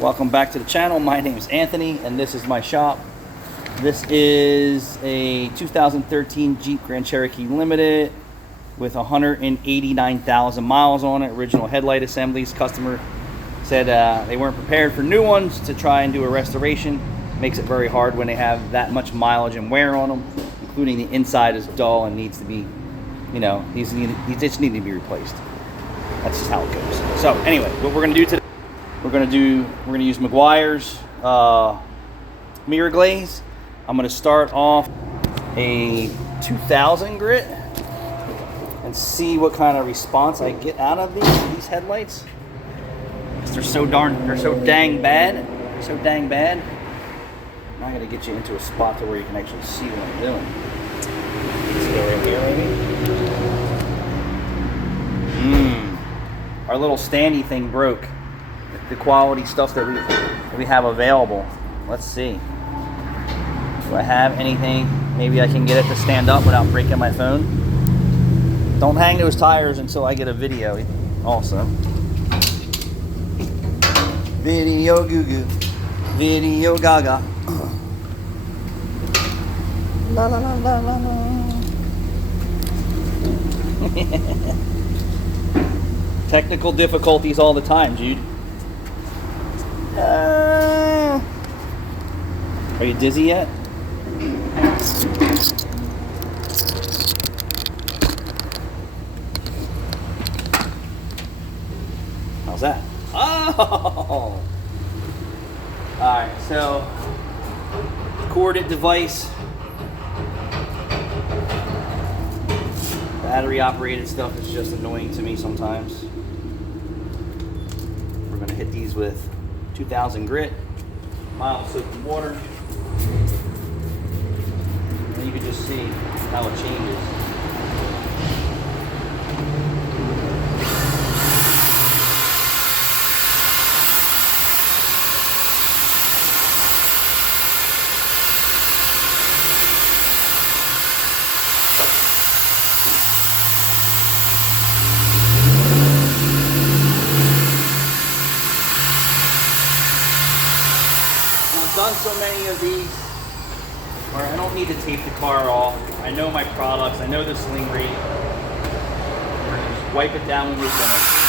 Welcome back to the channel. My name is Anthony and this is my shop. This is a 2013 Jeep Grand Cherokee Limited with 189,000 miles on it. Original headlight assemblies. Customer said they weren't prepared for new ones to try and do a restoration. Makes it very hard when they have that much mileage and wear on them, including the inside is dull and needs to be, these just need to be replaced. That's just how it goes. So anyway, what we're gonna do today, we're gonna use Meguiar's mirror glaze. I'm gonna start off a 2000 grit and see what kind of response I get out of these headlights. They're so dang bad. So dang bad. Now I gotta get you into a spot to where you can actually see what I'm doing. Let's go right here, maybe. Our little standy thing broke. The quality stuff that we have available. Let's see. Do I have anything? Maybe I can get it to stand up without breaking my phone. Don't hang those tires until I get a video also. Video goo goo. Video gaga. La la la la la la. Technical difficulties all the time, Jude. Are you dizzy yet? How's that? Oh! Alright, so coordinate device. Battery operated stuff is just annoying to me sometimes. We're going to hit these with 2000 grit, mild soap and water. And you can just see how it changes. Done so many of these where I don't need to tape the car off. I know my products, I know the sling rate. We're gonna just wipe it down when we're finished.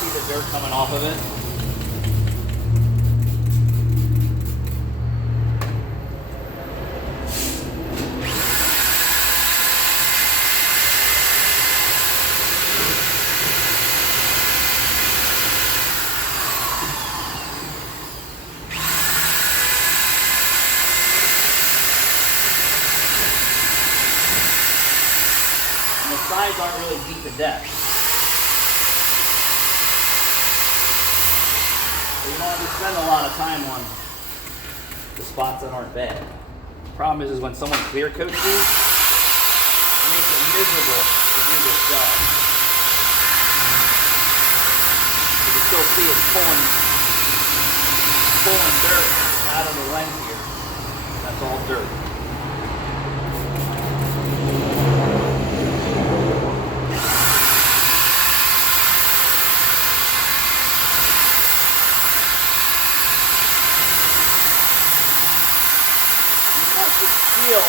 See the dirt coming off of it. And the sides aren't really deep in depth. You don't have to spend a lot of time on the spots that aren't bad. The problem is when someone clear coats you, it makes it miserable to do this job. You can still see it's pulling dirt out of the lens here. That's all dirt. Feel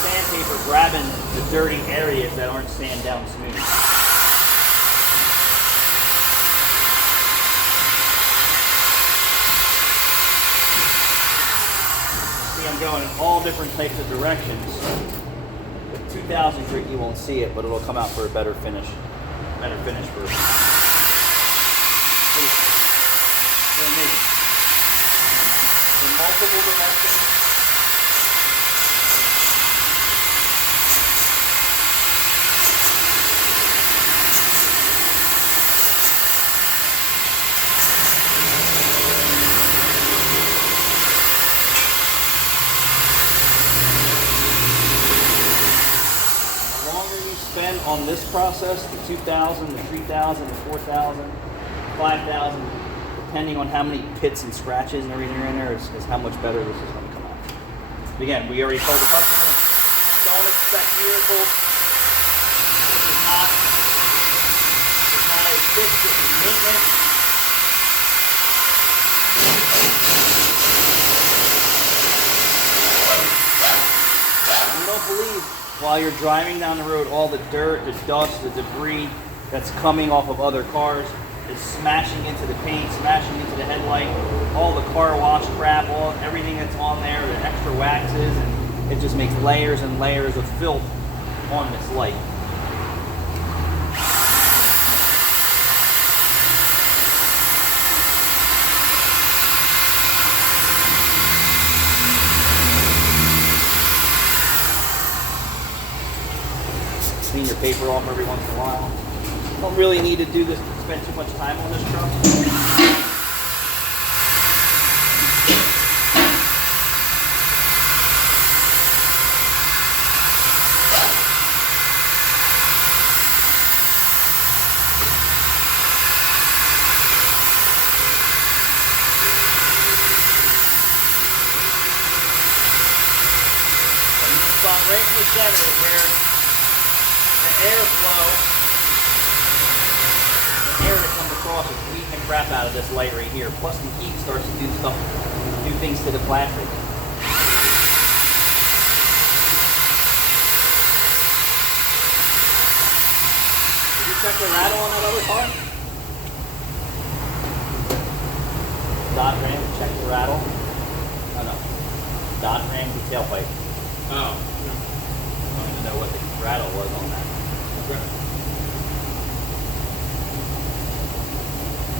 sandpaper grabbing the dirty areas that aren't sand down smooth. See, I'm going in all different types of directions. With 2000 grit, you won't see it, but it'll come out for a better finish. Better finish for me. In multiple dimensions. on this process, the 2,000, the 3,000, the 4,000, 5,000, depending on how many pits and scratches and everything are in there, is how much better this is going to come out. But again, we already told the customer, don't expect miracles. This is not a fix, this is maintenance. You don't believe while you're driving down the road all the dirt, the dust, the debris that's coming off of other cars is smashing into the paint, smashing into the headlight, all the car wash crap, everything that's on there, the extra waxes, and it just makes layers and layers of filth on this light. Clean your paper off every once in a while. Don't really need to do this, spend too much time on this truck. And you spot right in the center where the airflow, the air that comes across is heating the crap out of this light right here. Plus the heat starts to do things to the plastic. Did you check the rattle on that other car? Dodge Ram, check the rattle. Oh no. Dodge Ram, the tailpipe. Oh. I don't even know what the rattle was on that. Okay.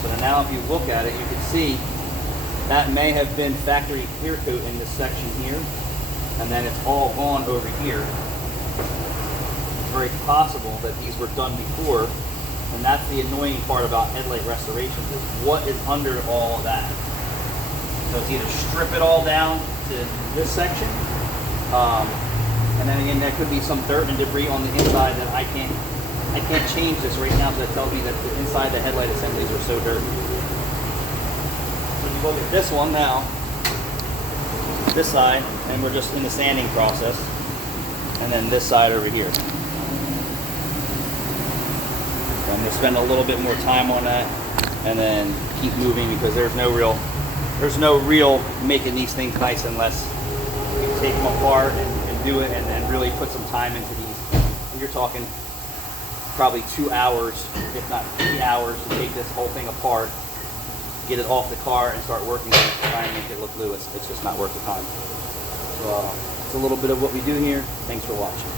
So now if you look at it, you can see that may have been factory clear coat in this section here, and then it's all gone over here. It's very possible that these were done before, and that's the annoying part about headlight restorations is what is under all of that. So it's either strip it all down to this section, and then again, there could be some dirt and debris on the inside that I can't change this right now, so that tells me that the inside the headlight assemblies are so dirty. When you look at this one now, this side, and we're just in the sanding process, and then this side over here. So I'm going to spend a little bit more time on that, and then keep moving because there's no real making these things nice unless you take them apart and do it and really put some time into these. And you're talking probably 2 hours, if not 3 hours, to take this whole thing apart, get it off the car, and start working on it to try and make it look new. It's just not worth the time. So it's a little bit of what we do here. Thanks for watching.